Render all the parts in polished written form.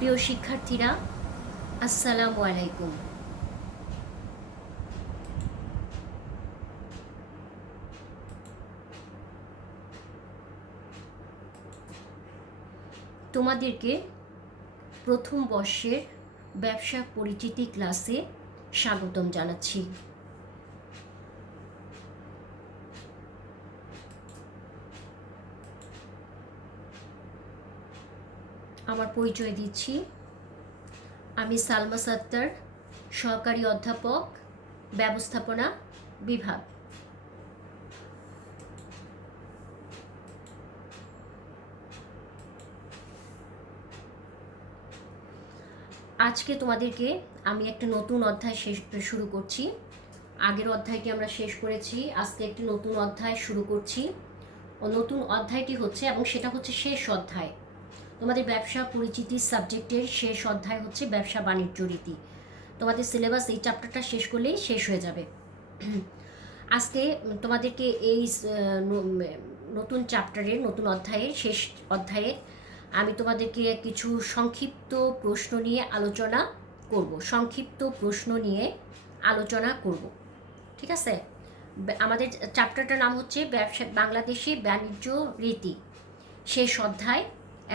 প্রিয় শিক্ষার্থীরা, আসসালামু আলাইকুম। তোমাদেরকে প্রথম বর্ষের ব্যবসা পরিচিতি ক্লাসে স্বাগতম জানাচ্ছি। আমার পরিচয় দিচ্ছি। আমি সালমা সত্তার, সহকারী অধ্যাপক, ব্যবস্থাপনা বিভাগ। আজকে তোমাদেরকে আমি একটা নতুন অধ্যায় শুরু করছি। আগের অধ্যায়টি আমরা শেষ করেছি, আজকে একটি নতুন অধ্যায় শুরু করছি। নতুন অধ্যায়টি হচ্ছে, এবং সেটা হচ্ছে শেষ অধ্যায়। তোমাদের ব্যবসা পরিচিতি সাবজেক্টের শেষ অধ্যায় হচ্ছে ব্যবসা বাণিজ্য রীতি। তোমাদের সিলেবাস এই চ্যাপ্টারটা শেষ করলেই শেষ হয়ে যাবে। আজকে তোমাদেরকে এই নতুন চ্যাপ্টারের নতুন অধ্যায়ের শেষ অধ্যায়ে আমি তোমাদেরকে কিছু সংক্ষিপ্ত প্রশ্ন নিয়ে আলোচনা করব। ঠিক আছে? আমাদের চ্যাপ্টারটার নাম হচ্ছে ব্যবসা বাংলাদেশে বাণিজ্য রীতি, শেষ অধ্যায়।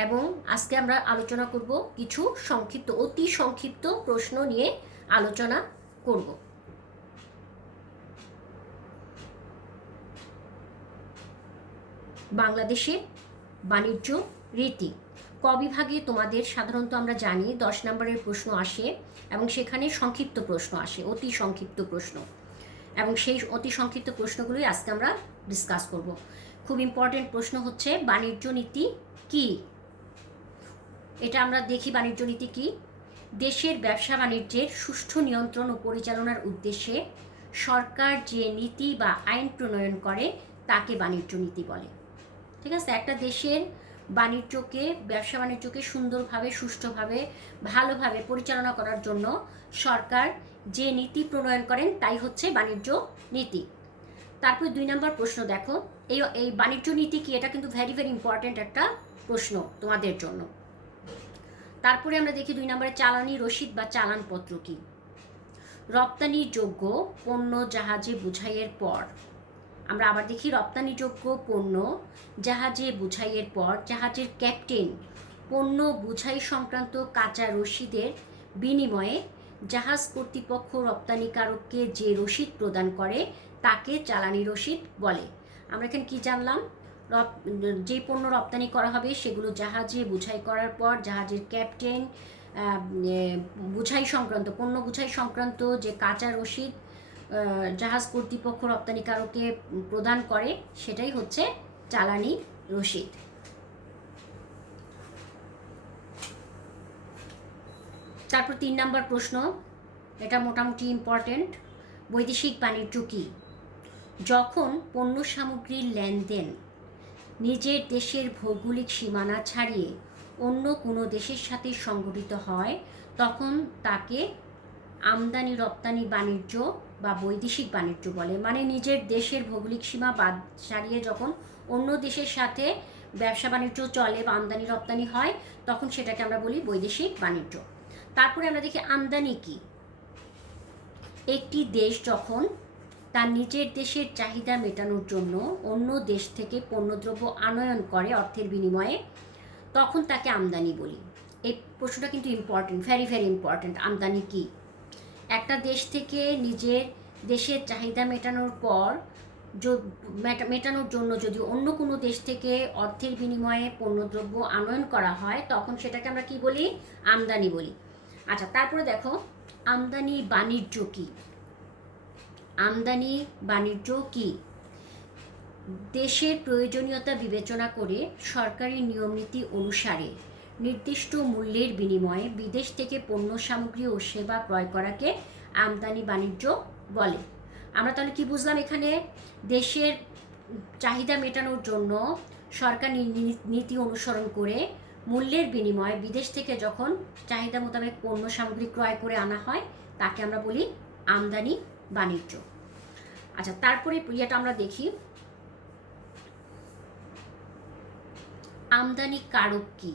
এবং আজকে আমরা আলোচনা করব কিছু অতি সংক্ষিপ্ত প্রশ্ন নিয়ে আলোচনা করব। বাংলাদেশে বাণিজ্য রীতি ক বিভাগে তোমাদের সাধারণত আমরা জানি 10 নম্বরের প্রশ্ন আসে, এবং সেখানে সংক্ষিপ্ত প্রশ্ন আসে, অতি সংক্ষিপ্ত প্রশ্ন। এবং সেই অতি সংক্ষিপ্ত প্রশ্নগুলোই আজকে আমরা ডিসকাস করব। খুব ইম্পর্টেন্ট প্রশ্ন হচ্ছে বাণিজ্য নীতি কি? এটা আমরা দেখি। বাণিজ্য নীতি কি? দেশের ব্যবসা বাণিজ্যের সুষ্ঠু নিয়ন্ত্রণ ও পরিচালনার উদ্দেশ্যে সরকার যে নীতি বা আইন প্রণয়ন করে তাকে বাণিজ্য নীতি বলে। ঠিক আছে? একটা দেশের বাণিজ্যকে, ব্যবসা বাণিজ্যকে সুন্দরভাবে, সুষ্ঠুভাবে, ভালোভাবে পরিচালনা করার জন্য সরকার যে নীতি প্রণয়ন করেন তাই হচ্ছে বাণিজ্য নীতি। তারপর 2 নম্বর প্রশ্ন দেখো, এই বাণিজ্য নীতি কি? এটা কিন্তু ভেরি ভেরি ইম্পর্টেন্ট একটা প্রশ্ন তোমাদের জন্য। তারপরে আমরা দেখি 2 নম্বরে চালানি রসিদ বা চালানপত্র কি? রপ্তানিযোগ্য পণ্য জাহাজে বুঝাইয়ের পর, আমরা আবার দেখি রপ্তানিযোগ্য পণ্য জাহাজে বুঝাইয়ের পর জাহাজের ক্যাপ্টেন পণ্য বুঝাই সংক্রান্ত কাঁচা রসিদের বিনিময়ে জাহাজ কর্তৃপক্ষ রপ্তানিকারককে যে রসিদ প্রদান করে তাকে চালানি রসিদ বলে। আমরা এখানে কি জানলাম? যে পণ্য রপ্তানি করা হবে সেগুলো জাহাজে বুঝাই করার পর জাহাজের ক্যাপ্টেন পণ্য বুঝাই সংক্রান্ত যে কাঁচা রসিদ জাহাজ কর্তৃপক্ষ রপ্তানিকারককে প্রদান করে সেটাই হচ্ছে চালানি রসিদ। তারপর 3 নম্বর প্রশ্ন, এটা মোটামুটি ইম্পর্টেন্ট। বৈদেশিক বাণিজ্য কি? যখন পণ্য সামগ্রীর লেনদেন নিজের দেশের ভৌগোলিক সীমানা ছাড়িয়ে অন্য কোনো দেশের সাথে সংগঠিত হয় তখন তাকে আমদানি রপ্তানি বাণিজ্য বা বৈদেশিক বাণিজ্য বলে। মানে নিজের দেশের ভৌগোলিক সীমা বাদ ছাড়িয়ে যখন অন্য দেশের সাথে ব্যবসা বাণিজ্য চলে বা আমদানি রপ্তানি হয় তখন সেটাকে আমরা বলি বৈদেশিক বাণিজ্য। তারপরে আমরা দেখি আমদানি কি? একটি দেশ যখন তার নিজের দেশের চাহিদা মেটানোর জন্য অন্য দেশ থেকে পণ্যদ্রব্য আনয়ন করে অর্থের বিনিময়ে, তখন তাকে আমদানি বলি। এই প্রশ্নটা কিন্তু ইম্পর্টেন্ট, ভেরি ভেরি ইম্পর্টেন্ট। আমদানি কি? একটা দেশ থেকে নিজের দেশের চাহিদা মেটানোর জন্য যদি অন্য কোনো দেশ থেকে অর্থের বিনিময়ে পণ্যদ্রব্য আনয়ন করা হয় তখন সেটাকে আমরা কি বলি? আমদানি বলি। আচ্ছা, তারপরে দেখো আমদানি বাণিজ্য কি? আমদানি বাণিজ্য কি? দেশের প্রয়োজনীয়তা বিবেচনা করে সরকারি নিয়মনীতি অনুসারে নির্দিষ্ট মূল্যের বিনিময়ে বিদেশ থেকে পণ্য সামগ্রী ও সেবা ক্রয় করাকে আমদানি বাণিজ্য বলে। আমরা তাহলে কি বুঝলাম? এখানে দেশের চাহিদা মেটানোর জন্য সরকার নীতি অনুসরণ করে মূল্যের বিনিময়ে বিদেশ থেকে যখন চাহিদা মোতাবেক পণ্য সামগ্রী ক্রয় করে আনা হয় তাকে আমরা বলি আমদানি বাণিজ্য। আচ্ছা, তারপরে ইয়েটা আমরা দেখি আমদানি কারক কি?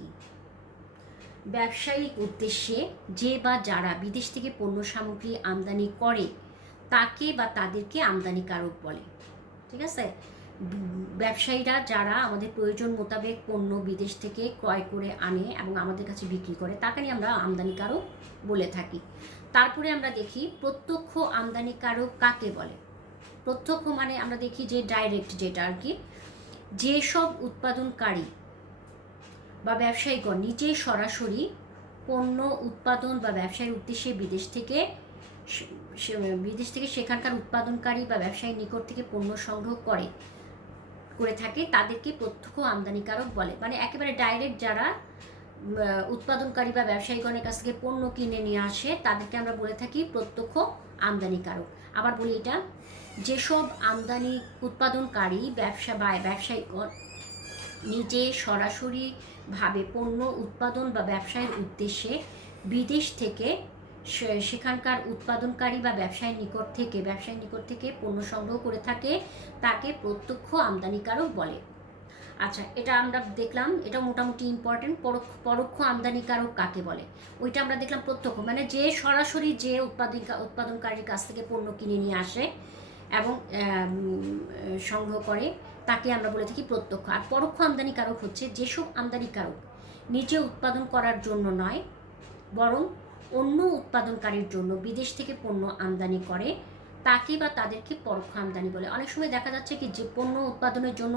ব্যবসায়িক উদ্দেশ্যে যে বা যারা বিদেশ থেকে পণ্য সামগ্রী আমদানি করে তাকে বা তাদেরকে আমদানিকারক বলে। ঠিক আছে, ব্যবসায়ীরা যারা আমাদের প্রয়োজন মোতাবেক পণ্য বিদেশ থেকে ক্রয় করে আনে এবং আমাদের কাছে বিক্রি করে তাকে নিয়ে আমরা আমদানিকারক বলে থাকি। তারপরে আমরা দেখি প্রত্যক্ষ আমদানিকারক কাকে বলে। প্রত্যক্ষ মানে আমরা দেখি যে ডাইরেক্ট, যেটা আর কি, যেসব উৎপাদনকারী বা ব্যবসায়ীগণ নিজে সরাসরি পণ্য উৎপাদন বা ব্যবসায়ের উদ্দেশ্যে বিদেশ থেকে সেখানকার উৎপাদনকারী বা ব্যবসায়ীর নিকট থেকে পণ্য সংগ্রহ করে থাকে তাদেরকে প্রত্যক্ষ আমদানিকারক বলে। মানে একেবারে ডাইরেক্ট যারা উৎপাদনকারী বা ব্যবসায়ীগণের কাছ থেকে পণ্য কিনে নিয়ে আসে তাদেরকে আমরা বলে থাকি প্রত্যক্ষ আমদানিকারক। আবার বলি এটা, যেসব উৎপাদনকারী ব্যবসায়ীগণ নিজে সরাসরিভাবে পণ্য উৎপাদন বা ব্যবসায়ের উদ্দেশ্যে বিদেশ থেকে সেখানকার উৎপাদনকারী বা ব্যবসায়ীর নিকট থেকে পণ্য সংগ্রহ করে থাকে তাকে প্রত্যক্ষ আমদানিকারক বলে। আচ্ছা, এটা আমরা দেখলাম, এটা মোটামুটি ইম্পর্টেন্ট। পরোক্ষ আমদানিকারক কাকে বলে, ওইটা আমরা দেখলাম প্রত্যক্ষ মানে যে সরাসরি যে উৎপাদনকারীর কাছ থেকে পণ্য কিনে নিয়ে আসে এবং সংগ্রহ করে তাকে আমরা বলে থাকি প্রত্যক্ষ। আর পরোক্ষ আমদানিকারক হচ্ছে যেসব আমদানিকারক নিজে উৎপাদন করার জন্য নয় বরং অন্য উৎপাদনকারীর জন্য বিদেশ থেকে পণ্য আমদানি করে তাকে বা তাদেরকে পরোক্ষ আমদানি বলে। অনেক সময় দেখা যাচ্ছে কি যে পণ্য উৎপাদনের জন্য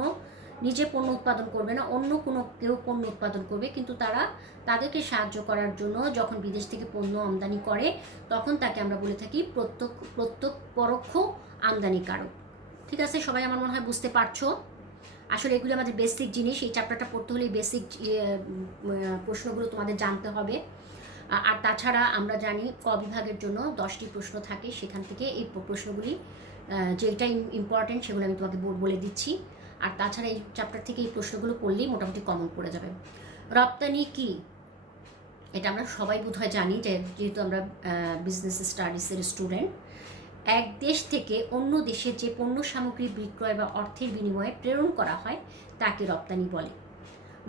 নিজে পণ্য উৎপাদন করবে না, অন্য কোনো কেউ পণ্য উৎপাদন করবে, কিন্তু তাদেরকে সাহায্য করার জন্য যখন বিদেশ থেকে পণ্য আমদানি করে তখন তাকে আমরা বলে থাকি পরোক্ষ আমদানিকারক। ঠিক আছে, সবাই আমার মনে হয় বুঝতে পারছো। আসলে এগুলো আমাদের বেসিক জিনিস, এই চ্যাপ্টারটা পড়তে হলে বেসিক প্রশ্নগুলো তোমাদের জানতে হবে। আর তাছাড়া আমরা জানি ক বিভাগের জন্য 10টি প্রশ্ন থাকে, সেখান থেকে এই প্রশ্নগুলি যেটা ইম্পর্টেন্ট সেগুলো আমি তোমাকে বলে দিচ্ছি। আর তাছাড়া এই চ্যাপ্টার থেকে এই প্রশ্নগুলো পড়লেই মোটামুটি কমন পড়ে যাবে। রপ্তানি কি, এটা আমরা সবাই বোধহয় জানি, যেহেতু আমরা বিজনেস স্টাডিজের স্টুডেন্ট। এক দেশ থেকে অন্য দেশে যে পণ্য সামগ্রী বিক্রয় বা অর্থের বিনিময়ে প্রেরণ করা হয় তাকে রপ্তানি বলে।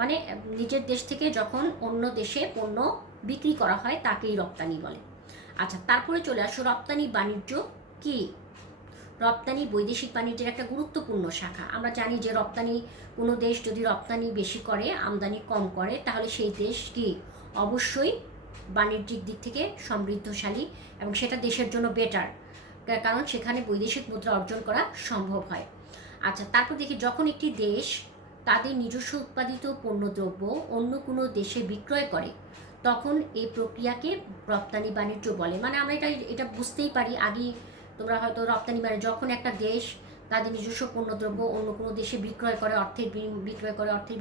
মানে নিজের দেশ থেকে যখন অন্য দেশে পণ্য বিক্রি করা হয় তাকেই রপ্তানি বলে। আচ্ছা, তারপরে চলে আসো রপ্তানি বাণিজ্য কি। রপ্তানি বৈদেশিক বাণিজ্যের একটা গুরুত্বপূর্ণ শাখা। আমরা জানি যে কোনো দেশ যদি রপ্তানি বেশি করে আমদানি কম করে তাহলে সেই দেশ কি অবশ্যই বাণিজ্যিক দিক থেকে সমৃদ্ধশালী এবং সেটা দেশের জন্য বেটার, কারণ সেখানে বৈদেশিক মুদ্রা অর্জন করা সম্ভব হয়। আচ্ছা, তারপর দেখি যখন একটি দেশ তাদের নিজস্ব উৎপাদিত পণ্যদ্রব্য অন্য কোনো দেশে বিক্রয় করে তখন এই প্রক্রিয়াকে রপ্তানি বাণিজ্য বলে। মানে আমরা এটা বুঝতেই পারি, আগেই তোমরা হয়তো রপ্তানি মানে যখন একটা দেশ তাদের নিজস্ব পণ্যদ্রব্য অন্য কোনো দেশে বিক্রয় করে অর্থের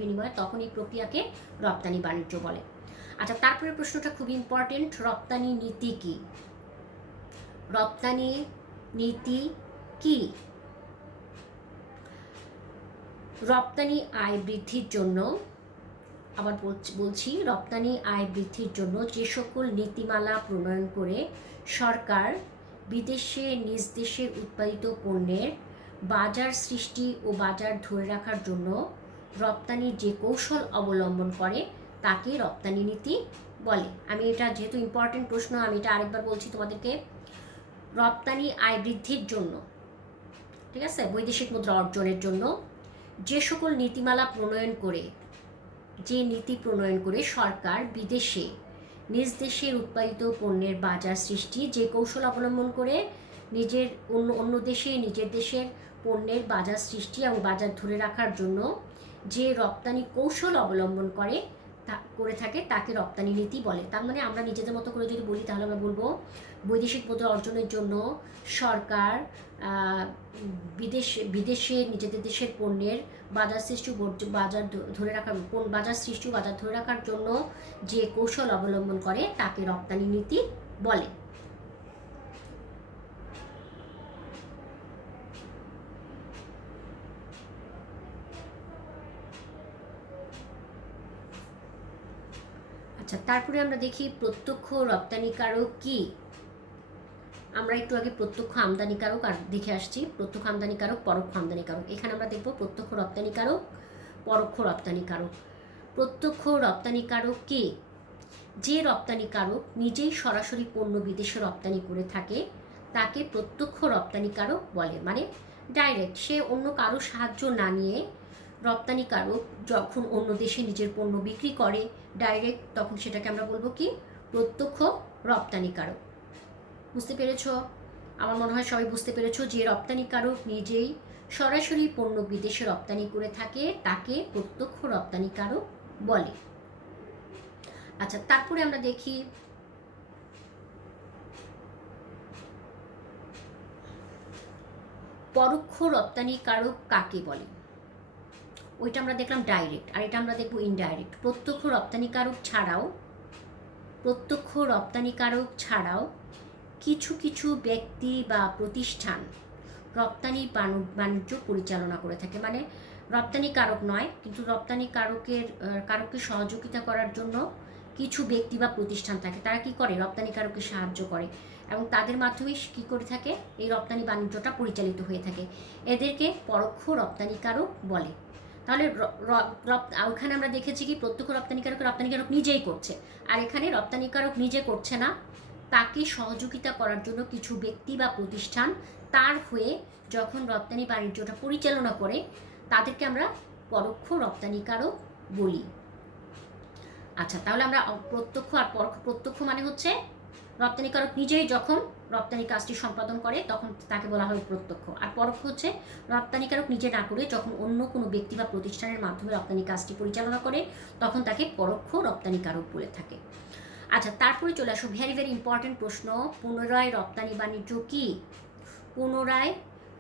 বিনিময়ে তখন এই প্রক্রিয়াকে রপ্তানি বাণিজ্য বলে। আচ্ছা, তারপরে প্রশ্নটা খুব ইম্পর্টেন্ট, রপ্তানি নীতি কি। রপ্তানি নীতি কি? রপ্তানি আয় বৃদ্ধির জন্য, আবার বলছি, রপ্তানি আয় বৃদ্ধির জন্য যে সকল নীতিমালা প্রণয়ন করে সরকার বিদেশে নিজ দেশের উৎপাদিত পণ্যের বাজার সৃষ্টি ও বাজার ধরে রাখার জন্য রপ্তানির যে কৌশল অবলম্বন করে তাকে রপ্তানি নীতি বলে। আমি এটা যেহেতু ইম্পর্টেন্ট প্রশ্ন আমি এটা আরেকবার বলছি তোমাদেরকে। রপ্তানি আয় বৃদ্ধির জন্য, ঠিক আছে, বৈদেশিক মুদ্রা অর্জনের জন্য যে সকল নীতিমালা প্রণয়ন করে সরকার বিদেশে নিজ দেশের উৎপাদিত পণ্যের বাজার সৃষ্টি, যে কৌশল অবলম্বন করে অন্য দেশে নিজের দেশের পণ্যের বাজার সৃষ্টি এবং বাজার ধরে রাখার জন্য যে রপ্তানি কৌশল অবলম্বন করে থাকে তাকে রপ্তানি নীতি বলে। তার মানে আমরা নিজেদের মতো করে যদি বলি তাহলে আমরা বলবো বৈদেশিক মুদ্রা অর্জনের জন্য সরকার বিদেশে নিজেদের দেশের পণ্যের বাজার সৃষ্টি বাজার ধরে রাখার জন্য যে কৌশল অবলম্বন করে তাকে রপ্তানি নীতি বলে। আচ্ছা, তারপরে আমরা দেখি প্রত্যক্ষ রপ্তানিকারক কি। আমরা একটু আগে প্রত্যক্ষ আমদানিকারক আর দেখে আসছি, প্রত্যক্ষ আমদানিকারক, পরোক্ষ আমদানিকারক। এখানে আমরা দেখব প্রত্যক্ষ রপ্তানিকারক, পরোক্ষ রপ্তানিকারক। প্রত্যক্ষ রপ্তানিকারক কি? যে রপ্তানিকারক নিজেই সরাসরি পণ্য বিদেশে রপ্তানি করে থাকে তাকে প্রত্যক্ষ রপ্তানিকারক বলে। মানে ডাইরেক্ট সে অন্য কারো সাহায্য না নিয়ে রপ্তানিকারক যখন অন্য দেশে নিজের পণ্য বিক্রি করে ডাইরেক্ট, তখন সেটাকে আমরা বলবো কি? প্রত্যক্ষ রপ্তানিকারক। বুঝতে পেরেছ? আমার মনে হয় সবাই বুঝতে পেরেছ। যে রপ্তানিকারক নিজেই সরাসরি পণ্য বিদেশে রপ্তানি করে থাকে তাকে প্রত্যক্ষ রপ্তানিকারক বলে। আচ্ছা, তারপরে আমরা দেখি পরোক্ষ রপ্তানিকারক কাকে বলে। ওইটা আমরা দেখলাম ডাইরেক্ট, আর এটা আমরা দেখব ইনডাইরেক্ট। প্রত্যক্ষ রপ্তানিকারক ছাড়াও কিছু কিছু ব্যক্তি বা প্রতিষ্ঠান রপ্তানি বাণিজ্য পরিচালনা করে থাকে। মানে রপ্তানিকারক নয়, কিন্তু কারককে সহযোগিতা করার জন্য কিছু ব্যক্তি বা প্রতিষ্ঠান থাকে, তারা কি করে? রপ্তানিকারককে সাহায্য করে এবং তাদের মাধ্যমেই কী করে থাকে? এই রপ্তানি বাণিজ্যটা পরিচালিত হয়ে থাকে। এদেরকে পরোক্ষ রপ্তানিকারক বলে। তাহলে ওখানে আমরা দেখেছি কি প্রত্যক্ষ রপ্তানিকারক নিজেই করছে, আর এখানে রপ্তানিকারক নিজে করছে না, তাকে সহযোগিতা করার জন্য কিছু ব্যক্তি বা প্রতিষ্ঠান তার হয়ে যখন রপ্তানি বাণিজ্যটা পরিচালনা করে তাদেরকে আমরা পরোক্ষ রপ্তানিকারক বলি। আচ্ছা, তাহলে আমরা প্রত্যক্ষ আর পরোক্ষ। প্রত্যক্ষ মানে হচ্ছে রপ্তানিকারক নিজেই যখন রপ্তানি কাজটি সম্পাদন করে তখন তাকে বলা হয় প্রত্যক্ষ, আর পরোক্ষ হচ্ছে রপ্তানিকারক নিজে না করে যখন অন্য কোনো ব্যক্তি বা প্রতিষ্ঠানের মাধ্যমে রপ্তানি কাজটি পরিচালনা করে তখন তাকে পরোক্ষ রপ্তানিকারক বলে থাকে। আচ্ছা, তারপরে চলে আসো ভেরি ভেরি ইম্পর্টেন্ট প্রশ্ন, পুনরায় রপ্তানি বাণিজ্য কি? পুনরায়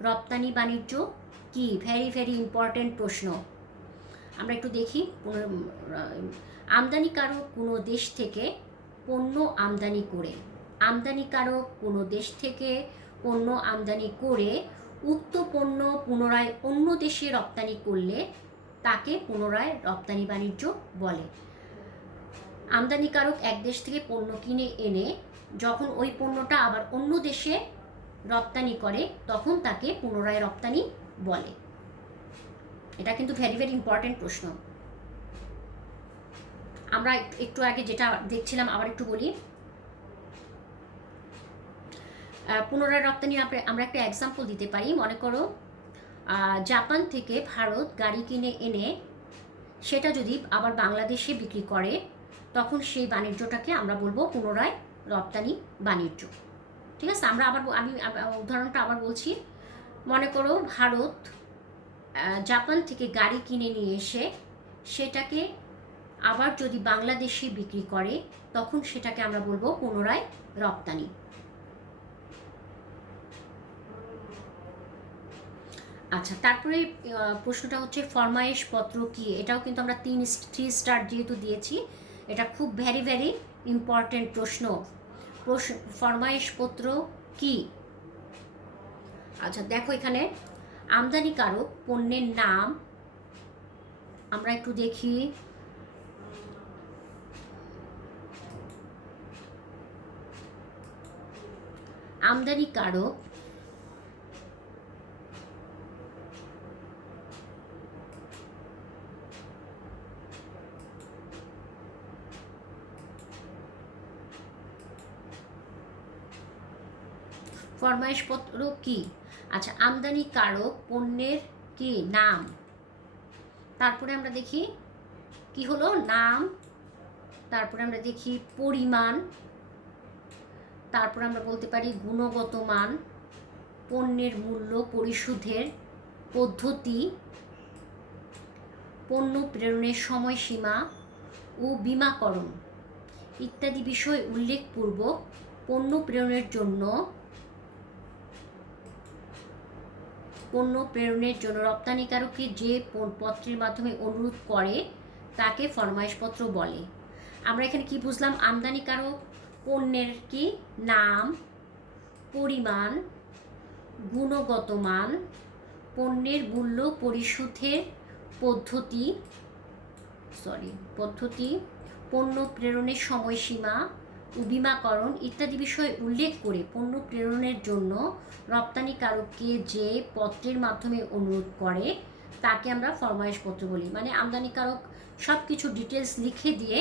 রপ্তানি বাণিজ্য কি? ভেরি ভেরি ইম্পর্টেন্ট প্রশ্ন। আমরা একটু দেখি। আমদানিকারক কোনো দেশ থেকে পণ্য আমদানি করে, আমদানিকারক কোনো দেশ থেকে পণ্য আমদানি করে উক্ত পণ্য পুনরায় অন্য দেশে রপ্তানি করলে তাকে পুনরায় রপ্তানি বাণিজ্য বলে। আমদানিকারক এক দেশ থেকে পণ্য কিনে এনে যখন ওই পণ্যটা আবার অন্য দেশে রপ্তানি করে তখন তাকে পুনরায় রপ্তানি বলে। এটা কিন্তু ভেরি ভেরি ইম্পর্টেন্ট প্রশ্ন। আমরা একটু আগে যেটা দেখছিলাম আবার একটু বলি। পুনরায় রপ্তানি আমরা একটা এক্সাম্পল দিতে পারি। মনে করো জাপান থেকে ভারত গাড়ি কিনে এনে সেটা যদি আবার বাংলাদেশে বিক্রি করে তখন সেই বাণিজ্যটাকে আমরা বলবো পুনরায় রপ্তানি বাণিজ্য। ঠিক আছে? আমি উদাহরণটা আবার বলছি। মনে করো ভারত জাপান থেকে গাড়ি কিনে নিয়ে এসে সেটাকে আবার যদি বাংলাদেশে বিক্রি করে তখন সেটাকে আমরা বলবো পুনরায় রপ্তানি। আচ্ছা, তারপরে প্রশ্নটা হচ্ছে ফরমায়েশপত্র কি? এটাও কিন্তু আমরা 3 স্টার যেহেতু দিয়েছি, এটা খুব ভেরি ভেরি ইম্পর্টেন্ট প্রশ্ন। ফরমায়েশপত্র কি? আচ্ছা দেখো, এখানে আমদানিকারক পণ্যের নাম আমরা একটু দেখি। আমদানিকারক ফরমায়েশপত্র কি? আচ্ছা, আমদানিকারক পণ্যের কি নাম, তারপরে আমরা দেখি কি হলো নাম, তারপরে আমরা দেখি পরিমাণ, তারপরে আমরা বলতে পারি গুণগত মান, পণ্যের মূল্য, পরিশোধের পদ্ধতি, পণ্য প্রেরণের সময়সীমা ও বীমাকরণ ইত্যাদি বিষয় উল্লেখপূর্বক পণ্য প্রেরণের জন্য রপ্তানিকারককে যে পত্রের মাধ্যমে অনুরোধ করে তাকে ফরমায়েশপত্র বলে। আমরা এখানে কি বুঝলাম? আমদানিকারক পণ্যের কি নাম, পরিমাণ, গুণগত মান, পণ্যের মূল্য, পরিশোধের পদ্ধতি, পণ্য প্রেরণের সময়সীমা ও বীমাকরণ ইত্যাদি বিষয় উল্লেখ করে পণ্য প্রেরণের জন্য রপ্তানিকারককে যে পত্রের মাধ্যমে অনুরোধ করে তাকে আমরা ফরমায়েশপত্র বলি। মানে আমদানিকারক সব কিছু ডিটেলস লিখে দিয়ে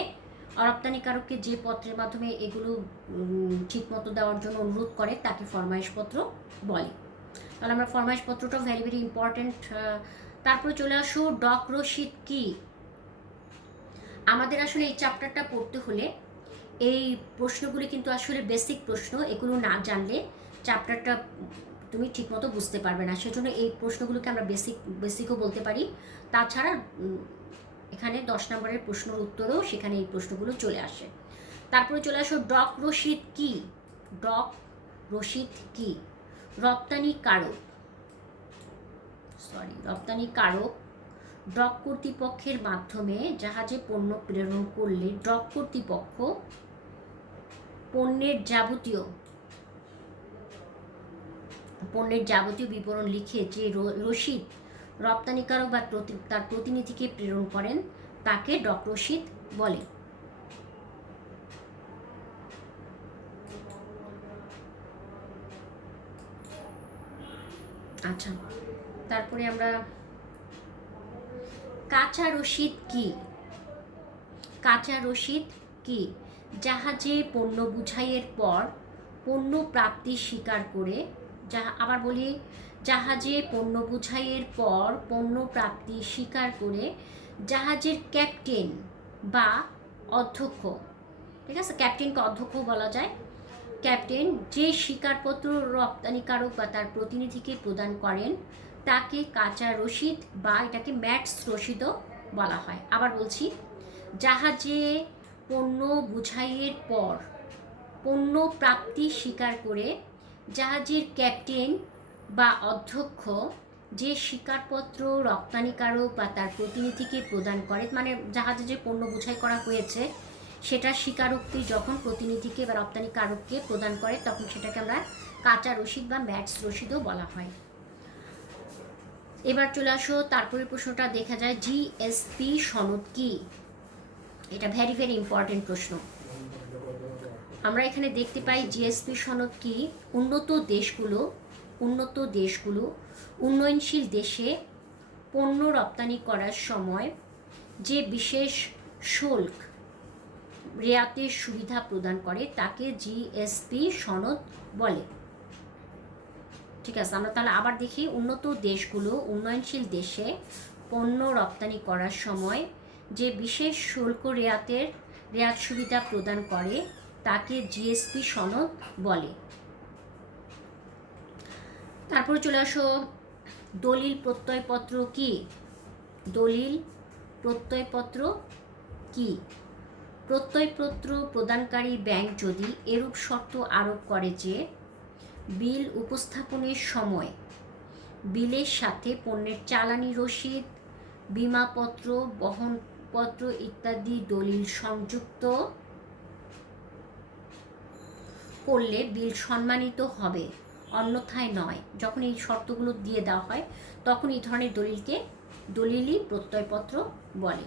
রপ্তানিকারককে যে পত্রের মাধ্যমে এগুলো ঠিকমতো দেওয়ার জন্য অনুরোধ করে তাকে ফরমাইশপত্র বলে। তাহলে আমরা ফরমাইশপত্রটা ভেরি ভেরি ইম্পর্টেন্ট। তারপরে চলে আসো ডক রসিদ কি। আমাদের আসলে এই চ্যাপ্টারটা পড়তে হলে এই প্রশ্নগুলি কিন্তু আসলে বেসিক প্রশ্ন, এগুলো না জানলে চ্যাপ্টারটা তুমি ঠিকমতো বুঝতে পারবে না। সেজন্য এই প্রশ্নগুলোকে আমরা বেসিকও বলতে পারি। তাছাড়া এখানে 10 নম্বরের প্রশ্নের উত্তরও সেখানে এই প্রশ্নগুলো চলে আসে। তারপরে চলে আসো ডক রসিদ কি। ডক রসিদ কি? রপ্তানিকারক ডক কর্তৃপক্ষের মাধ্যমে জাহাজে পণ্য প্রেরণ করলে ডক কর্তৃপক্ষ পণ্যের যাবতীয় বিবরণ লিখে যে রসিদ রপ্তানিকারক বা তার প্রতিনিধিকে প্রেরণ করেন তাকে ডক রসিদ বলে। আচ্ছা, তারপরে আমরা কাঁচা রসিদ কি। কাঁচা রসিদ কি? জাহাজে পণ্য বুঝাইয়ের পর পণ্য প্রাপ্তি স্বীকার করে, আবার বলি, জাহাজে পণ্য বুঝাইয়ের পর পণ্য প্রাপ্তি স্বীকার করে জাহাজের ক্যাপ্টেন বা অধ্যক্ষ, ঠিক আছে, ক্যাপ্টেনকে অধ্যক্ষ বলা যায়, ক্যাপ্টেন যে স্বীকারপত্র রপ্তানিকারক বা তার প্রতিনিধিকে প্রদান করেন তাকে কাঁচা রসিদ বা এটাকে ম্যাটস রসিদও বলা হয়। আবার বলছি, জাহাজে পণ্য বুঝাইয়ের পর পণ্য প্রাপ্তি স্বীকার করে জাহাজের ক্যাপ্টেন বা অধ্যক্ষ যে স্বীকারপত্র রপ্তানিকারক বা তার প্রতিনিধিকে প্রদান করে, মানে জাহাজে যে পণ্য বুঝাই করা হয়েছে সেটা স্বীকারোক্তি যখন প্রতিনিধিকে বা রপ্তানিকারককে প্রদান করে তখন সেটাকে আমরা কাঁচা রসিদ বা ম্যাটস রসিদও বলা হয়। এবার চলে আসো, তারপরে প্রশ্নটা দেখা যায় জিএসপি সনদ কি। এটা ভেরি ভেরি ইম্পর্টেন্ট প্রশ্ন। আমরা এখানে দেখতে পাই জিএসপি সনদ কি। উন্নত দেশগুলো উন্নয়নশীল দেশে পণ্য রপ্তানি করার সময় যে বিশেষ শুল্ক রেয়াতের সুবিধা প্রদান করে তাকে জিএসপি সনদ বলে। ঠিক আছে, আমরা তাহলে আবার দেখি, উন্নত দেশগুলো উন্নয়নশীল দেশে পণ্য রপ্তানি করার সময় যে বিশেষ শুল্ক রেয়াত সুবিধা প্রদান করে তাকে জিএসপি সনদ বলে। তারপরে চলে আসো, দলিল প্রত্যয়পত্র কি। দলিল প্রত্যয়পত্র কি? প্রত্যয়পত্র প্রদানকারী ব্যাংক যদি এরূপ শর্ত আরোপ করে যে বিল উপস্থাপনের সময় বিলের সাথে পণ্যের চালানি রসিদ, বিমাপত্র, বহনপত্র ইত্যাদি দলিল সংযুক্ত করলে বিল সম্মানিত হবে, অন্যথায় নয়। যখন এই শর্তগুলো দিয়ে দেওয়া হয় তখন এই ধরনের দলিলই প্রত্যয়পত্র বলে।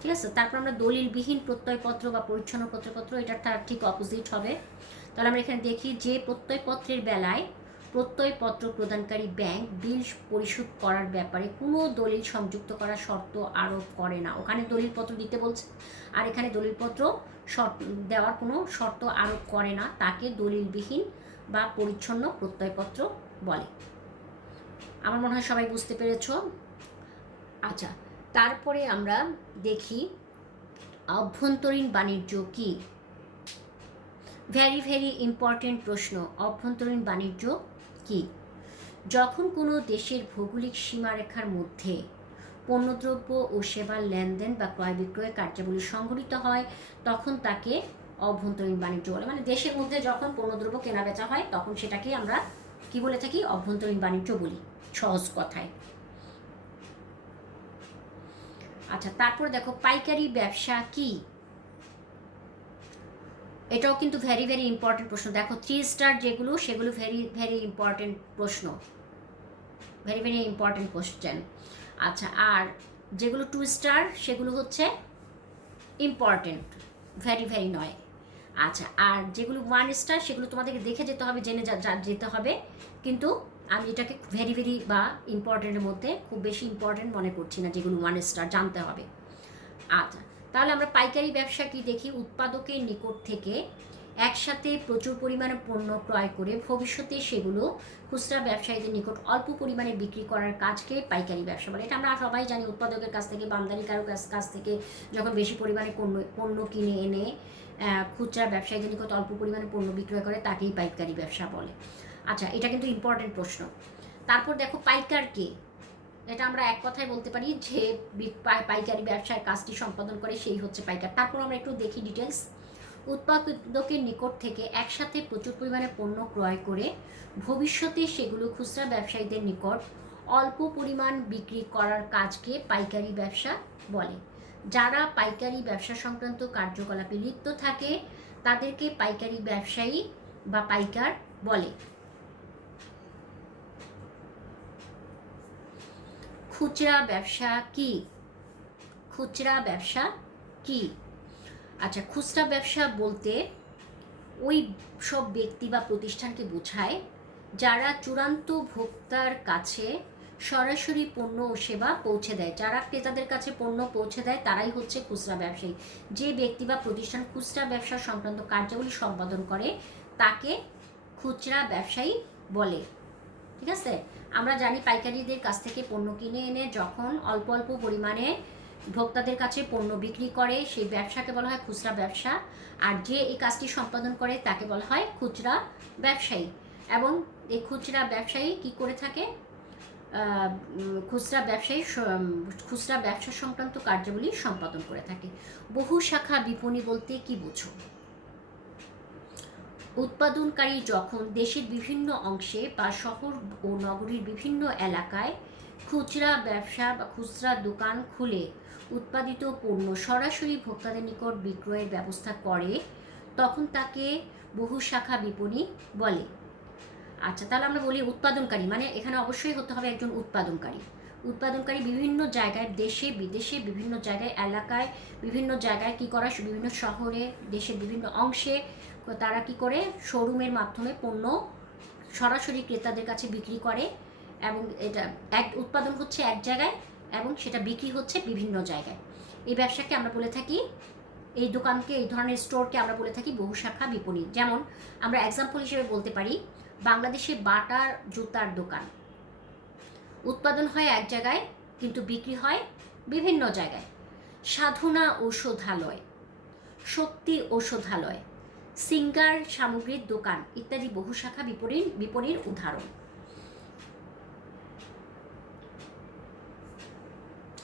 ঠিক আছে, তারপর আমরা দলিলবিহীন প্রত্যয়পত্র বা পরিচ্ছন্ন প্রত্যয়পত্র, এটা তার ঠিক অপোজিট হবে। তাহলে আমরা এখানে দেখি যে প্রত্যয়পত্রের বেলায় প্রত্যয়পত্র প্রদানকারী ব্যাংক বিল পরিশোধ করার ব্যাপারে কোনো দলিল সংযুক্ত করার শর্ত আরোপ করে না। ওখানে দলিলপত্র দিতে বলছে আর এখানে দলিলপত্র দেওয়ার কোনো শর্ত আরোপ করে না, তাকে দলিলবিহীন বা পরিচ্ছন্ন প্রত্যয়পত্র বলে। আমার মনে হয় সবাই বুঝতে পেরেছ। আচ্ছা, তারপরে আমরা দেখি অভ্যন্তরীণ বাণিজ্য কি। ভেরি ভেরি ইম্পর্টেন্ট প্রশ্ন, অভ্যন্তরীণ বাণিজ্য কি। যখন কোনো দেশের ভৌগোলিক সীমারেখার মধ্যে পণ্যদ্রব্য ও সেবার লেনদেন বা ক্রয় বিক্রয় কার্যাবলী সংঘটিত হয় তখন তাকে অভ্যন্তরীণ বাণিজ্য বলে। মানে দেশের মধ্যে যখন পণ্যদ্রব্য কেনা বেচা হয় তখন সেটাকে আমরা কি বলে থাকি? অভ্যন্তরীণ বাণিজ্য বলি, সহজ কথায়। আচ্ছা, তারপর দেখো পাইকারি ব্যবসা কি। এটাও কিন্তু ভেরি ভেরি ইম্পর্টেন্ট প্রশ্ন। দেখো 3 স্টার যেগুলো সেগুলো ভেরি ভেরি ইম্পর্টেন্ট প্রশ্ন, ভেরি ভেরি ইম্পর্টেন্ট কোশ্চেন। আচ্ছা, আর যেগুলো 2 স্টার সেগুলো হচ্ছে ইম্পর্টেন্ট, ভেরি ভেরি নয়। আচ্ছা, আর যেগুলো 1 স্টার সেগুলো তোমাদেরকে দেখে যেতে হবে, জেনে যেতে হবে, কিন্তু আমি এটাকে ভেরি ভেরি বা ইম্পর্টেন্টের মধ্যে খুব বেশি ইম্পর্টেন্ট মনে করছি না, যেগুলো 1 স্টার জানতে হবে। আচ্ছা, তাহলে আমরা পাইকারি ব্যবসা কি দেখি, উৎপাদকের নিকট থেকে একসাথে প্রচুর পরিমাণে পণ্য ক্রয় করে ভবিষ্যতে সেগুলো খুচরা ব্যবসায়ীদের নিকট অল্প পরিমাণে বিক্রি করার কাজকে পাইকারি ব্যবসা বলে। এটা আমরা সবাই জানি, উৎপাদকের কাছ থেকে বা আমদানিকারক কাছ থেকে যখন বেশি পরিমাণে পণ্য কিনে এনে খুচরা ব্যবসায়ীদের নিকট অল্প পরিমাণে পণ্য বিক্রয় করে তাকেই পাইকারি ব্যবসা বলে। আচ্ছা, এটা কিন্তু ইম্পর্টেন্ট প্রশ্ন। তারপর দেখো পাইকার কে, এটা আমরা এক কথায় বলতে পারি যে পাইকারি ব্যবসার কাজটি সম্পাদন করে সেই হচ্ছে পাইকার। তারপর আমরা একটু দেখি ডিটেলস। উৎপাদকের নিকট থেকে একসাথে প্রচুর পরিমাণে পণ্য ক্রয় করে ভবিষ্যতে সেগুলো খুচরা ব্যবসায়ীদের নিকট অল্প পরিমাণ বিক্রি করার কাজকে পাইকারি ব্যবসা বলে। যারা পাইকারি ব্যবসা সংক্রান্ত কার্যকলাপে লিপ্ত থাকে তাদেরকে পাইকারি ব্যবসায়ী বা পাইকার বলে। খুচরা ব্যবসা কি? খুচরা ব্যবসা কি? আচ্ছা, খুচরা ব্যবসা বলতে ওই সব ব্যক্তি বা প্রতিষ্ঠানকে বোঝায় যারা চূড়ান্ত ভোক্তার কাছে সরাসরি পণ্য ও সেবা পৌঁছে দেয়। যারা ক্রেতাদের কাছে পণ্য পৌঁছে দেয় তারাই হচ্ছে খুচরা ব্যবসায়ী। যে ব্যক্তি বা প্রতিষ্ঠান খুচরা ব্যবসা সংক্রান্ত কার্যাবলী সম্পাদন করে তাকে খুচরা ব্যবসায়ী বলে। ঠিক আছে, আমরা জানি পাইকারিদের কাছ থেকে পণ্য কিনে এনে যখন অল্প অল্প পরিমাণে ভোক্তাদের কাছে পণ্য বিক্রি করে সেই ব্যবসাকে বলা হয় খুচরা ব্যবসা। আর যে এই কাজটি সম্পাদন করে তাকে বলা হয় খুচরা ব্যবসায়ী। এবং এই খুচরা ব্যবসায়ী কি করে থাকে? খুচরা ব্যবসা সংক্রান্ত কার্যাবলী সম্পাদন করে থাকে। বহু শাখা বিপণী বলতে কি বুঝো? উৎপাদনকারী যখন দেশের বিভিন্ন অংশে বা শহর ও নগরীর বিভিন্ন এলাকায় খুচরা ব্যবসা বা খুচরা দোকান খুলে উৎপাদিত পণ্য সরাসরি ভোক্তাদের নিকট বিক্রয়ের ব্যবস্থা করে তখন তাকে বহু শাখা বিপণী বলে। আচ্ছা, তাহলে আমরা বলি উৎপাদনকারী মানে এখানে অবশ্যই হতে হবে একজন উৎপাদনকারী। উৎপাদনকারী বিভিন্ন জায়গায়, দেশে বিদেশে বিভিন্ন জায়গায়, এলাকায় বিভিন্ন জায়গায় কি করা, বিভিন্ন শহরে দেশের বিভিন্ন অংশে তারা কি করে শোরুমের মাধ্যমে পণ্য সরাসরি ক্রেতাদের কাছে বিক্রি করে। এবং এটা উৎপাদন হচ্ছে এক জায়গায় এবং সেটা বিক্রি হচ্ছে বিভিন্ন জায়গায়। এই ব্যবসাকে আমরা বলে থাকি, এই দোকানকে, এই ধরনের স্টোরকে আমরা বলে থাকি বহু শাখা বিপণী। যেমন আমরা এক্সাম্পল হিসেবে বলতে পারি বাংলাদেশে বাটার জুতার দোকান। উৎপাদন হয় এক জায়গায় কিন্তু বিক্রি হয় বিভিন্ন জায়গায়। সাধনা ঔষধালয়, শক্তি ঔষধালয়, সিঙ্গার সামগ্রীর দোকান ইত্যাদি বহু শাখা বিপণীর উদাহরণ।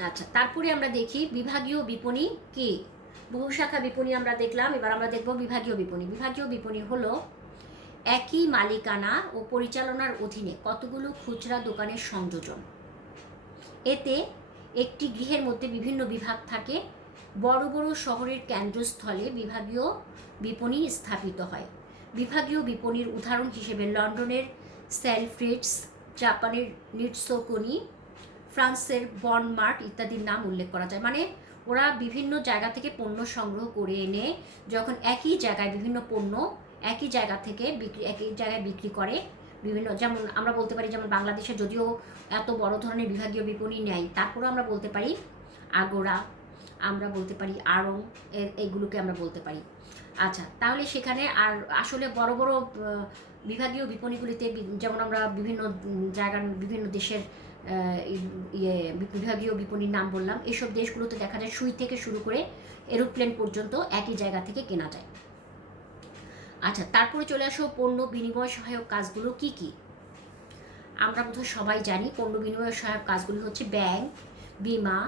আচ্ছা, তারপরে আমরা দেখি বিভাগীয় বিপণী কি। বহু শাখা বিপণী আমরা দেখলাম, এবার আমরা দেখব বিভাগীয় বিপণী। বিভাগীয় বিপণী হলো একই মালিকানা ও পরিচালনার অধীনে কতগুলো খুচরা দোকানের সংযোজন। এতে একটি গৃহের মধ্যে বিভিন্ন বিভাগ থাকে। বড় বড় শহরের কেন্দ্রস্থলে বিভাগীয় বিপণী স্থাপিত হয়। বিভাগীয় বিপণীর উদাহরণ হিসেবে লন্ডনের সেলফ্রিডস, জাপানের নিটসোকোনি, ফ্রান্সের বনমার্ট ইত্যাদির নাম উল্লেখ করা যায়। মানে ওরা বিভিন্ন জায়গা থেকে পণ্য সংগ্রহ করে এনে যখন একই জায়গায় বিভিন্ন পণ্য একই জায়গা থেকে একই জায়গায় বিক্রি করে বিভিন্ন, যেমন আমরা বলতে পারি যেমন বাংলাদেশে যদিও এত বড় ধরনের বিভাগীয় বিপণী নেই তারপরেও আমরা বলতে পারি আগোরা, আমরা বলতে পারি আড়ং, এগুলোকে আমরা বলতে পারি। আচ্ছা, তাহলে সেখানে আর আসলে বড় বড় বিভাগীয় বিপণীগুলিতে যেমন আমরা বিভিন্ন জায়গার বিভিন্ন দেশের বিভাগীয় বিপণীর নাম বললাম, এসব দেশগুলোতে দেখা যায় সুই থেকে শুরু করে এরোপ্লেন পর্যন্ত একই জায়গা থেকে কেনা যায়। আচ্ছা, তারপরে চলে আসো পণ্য বিনিময় সহায়ক কাজগুলো কি কি। আমরা বোধহয় সবাই জানি পণ্য বিনিময় সহায়ক কাজগুলি হচ্ছে ব্যাংক, বিমা,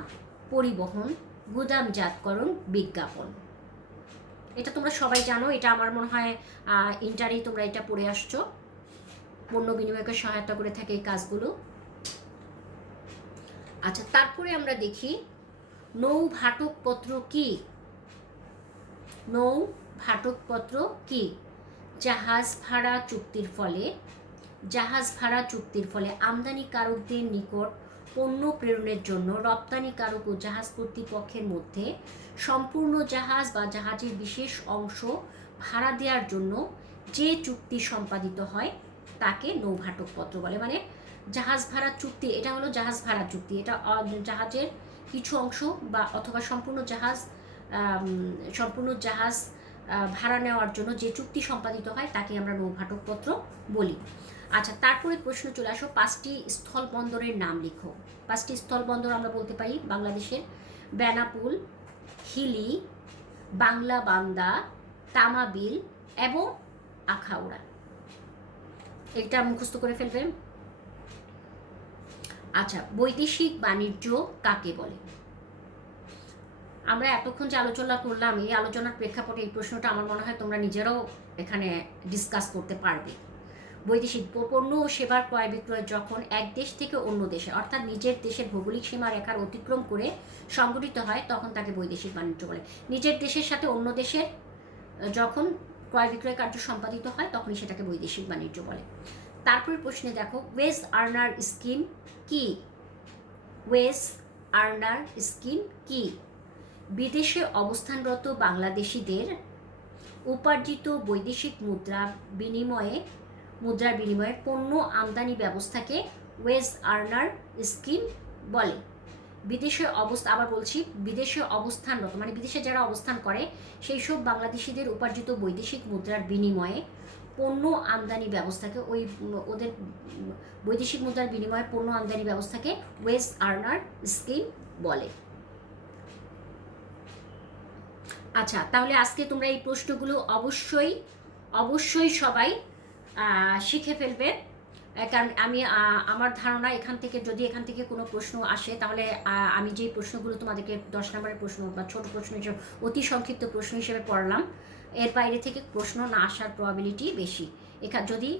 পরিবহন, গুদামজাতকরণ, বিজ্ঞাপন। এটা তোমরা সবাই জানো, এটা আমার মনে হয় ইন্টারেই তোমরা এটা পড়ে আসছো। পণ্য বিনিময়কে সহায়তা করে থাকে এই কাজগুলো। আচ্ছা, তারপরে আমরা দেখি নৌভাটকপত্র কি। নৌভাটকপত্র কি? জাহাজ ভাড়া চুক্তির ফলে আমদানিকারকদের নিকট পণ্য প্রেরণের জন্য রপ্তানিকারক ও জাহাজ কর্তৃপক্ষের মধ্যে সম্পূর্ণ জাহাজ বা জাহাজের বিশেষ অংশ ভাড়া দেওয়ার জন্য যে চুক্তি সম্পাদিত হয় তাকে নৌভাটকপত্র বলে। মানে জাহাজ ভাড়া চুক্তি, এটা হলো জাহাজ ভাড়া চুক্তি। এটা জাহাজের কিছু অংশ বা অথবা সম্পূর্ণ জাহাজ সম্পূর্ণ জাহাজ ভাড়া নেওয়ার জন্য যে চুক্তি সম্পাদিত হয় তাকে আমরা নৌঘাটকপত্র বলি। আচ্ছা, তারপরে প্রশ্ন চলে আসো, 5টি স্থলবন্দরের নাম লিখো। 5টি স্থলবন্দর আমরা বলতে পারি বাংলাদেশের: বেনাপুল, হিলি, বাংলা বান্দা, তামাবিল এবং আখাউড়া। এটা মুখস্থ করে ফেলবে। আচ্ছা, বৈদেশিক বাণিজ্য কাকে বলে? আমরা এতক্ষণ যে আলোচনা করলাম, এই আলোচনার প্রেক্ষাপটে এই প্রশ্নটা আমার মনে হয় তোমরা নিজেরাও এখানে ডিসকাস করতে পারবে। বৈদেশিক পণ্য ও সেবার ক্রয় বিক্রয় যখন এক দেশ থেকে অন্য দেশে, অর্থাৎ নিজের দেশের ভৌগোলিক সীমা রেখার অতিক্রম করে সংগঠিত হয় তখন তাকে বৈদেশিক বাণিজ্য বলে। নিজের দেশের সাথে অন্য দেশের যখন ক্রয় বিক্রয় কার্য সম্পাদিত হয় তখনই সেটাকে বৈদেশিক বাণিজ্য বলে। তারপরে প্রশ্নে দেখো, ওয়েজ আর্নার স্কিম কি? ওয়েজ আর্নার স্কিম কি? বিদেশে অবস্থানরত বাংলাদেশিদের উপার্জিত বৈদেশিক মুদ্রার বিনিময়ে পণ্য আমদানি ব্যবস্থাকে ওয়েজ আর্নার স্কিম বলে। বিদেশে আবার বলছি, বিদেশে অবস্থানরত মানে বিদেশে যারা অবস্থান করে সেই সব বাংলাদেশিদের উপার্জিত বৈদেশিক মুদ্রার বিনিময়ে পণ্য আমদানি ব্যবস্থাকে, ওদের বৈদেশিক মুদ্রার বিনিময়ে পণ্য আমদানি ব্যবস্থাকে ওয়েজ আর্নার স্কিম বলে। আচ্ছা, তাহলে আজকে তোমরা এই প্রশ্নগুলো অবশ্যই সবাই শিখে ফেলবে, কারণ আমি আমার ধারণা এখান থেকে কোনো প্রশ্ন আসে তাহলে আমি যেই প্রশ্নগুলো তোমাদেরকে 10 নম্বরের প্রশ্ন বা ছোট প্রশ্ন হিসেবে অতি সংক্ষিপ্ত প্রশ্ন হিসেবে পড়লাম, এর বাইরে থেকে প্রশ্ন না আসার প্রবাবিলিটি বেশি। যদি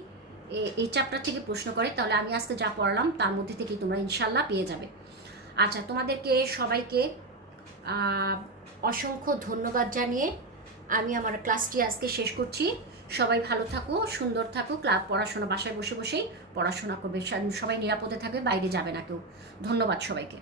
এই চ্যাপ্টার থেকে প্রশ্ন করে তাহলে আমি আজকে যা পড়লাম তার মধ্যে থেকেই তোমরা ইনশাল্লাহ পেয়ে যাবে। আচ্ছা, তোমাদেরকে সবাইকে অসংখ্য ধন্যবাদ জানিয়ে আমি আমার ক্লাসটি আজকে শেষ করছি। সবাই ভালো থাকো, সুন্দর থাকো, পড়াশোনা বাসায় বসে বসেই পড়াশোনা করবে, সবাই নিরাপদে থাকবে, বাইরে যাবে না কেউ। ধন্যবাদ সবাইকে।